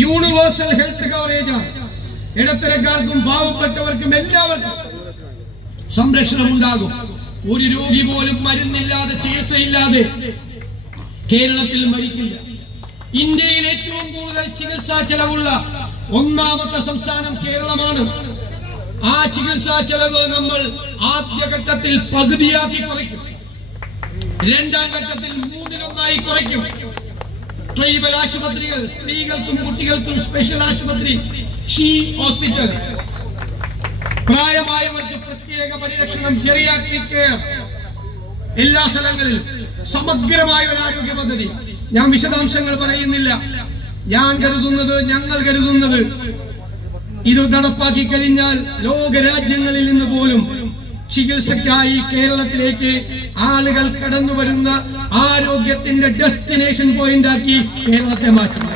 Universal health coverage ആണ്. ഇടത്തരക്കാർക്കും പാവപ്പെട്ടവർക്കും എല്ലാവർക്കും സംരക്ഷണം ഉണ്ടാകും. ഒരു രോഗി പോലും മരുന്നില്ലാതെ ചികിത്സയില്ലാതെ കേരളത്തിൽ മരിക്കില്ല. ഇന്ത്യയിൽ ഏറ്റവും കൂടുതൽ ചികിത്സാ ചെലവുള്ള ഒന്നാമത്തെ സംസ്ഥാനം കേരളമാണ്. ആ ചികിത്സാ ചെലവ് നമ്മൾ ആദ്യഘട്ടത്തിൽ പകുതിയാക്കി കുറയ്ക്കും. രണ്ടാം ഘട്ടത്തിൽ 1/3 കുറയ്ക്കും. ട്രൈബൽ ആശുപത്രികൾ, സ്ത്രീകൾക്കും കുട്ടികൾക്കും സ്പെഷ്യൽ ആശുപത്രി, ഷീ ഹോസ്പിറ്റൽ, പ്രായമായവർക്ക് പ്രത്യേക പരിരക്ഷണം, ജെറിയാട്രിക് കെയർ, എല്ലാ സ്ഥലങ്ങളിലും സമഗ്രമായ ഒരു ആരോഗ്യ പദ്ധതി. ഞാൻ വിശദാംശങ്ങൾ പറയുന്നില്ല. ഞങ്ങൾ കരുതുന്നത് ഇത് നടപ്പാക്കി കഴിഞ്ഞാൽ ലോകരാജ്യങ്ങളിൽ നിന്ന് പോലും ചികിത്സയ്ക്കായി കേരളത്തിലേക്ക് ആളുകൾ കടന്നു വരുന്ന ആരോഗ്യത്തിന്റെ ഡെസ്റ്റിനേഷൻ പോയിന്റ് ആക്കി കേരളത്തെ മാറ്റും.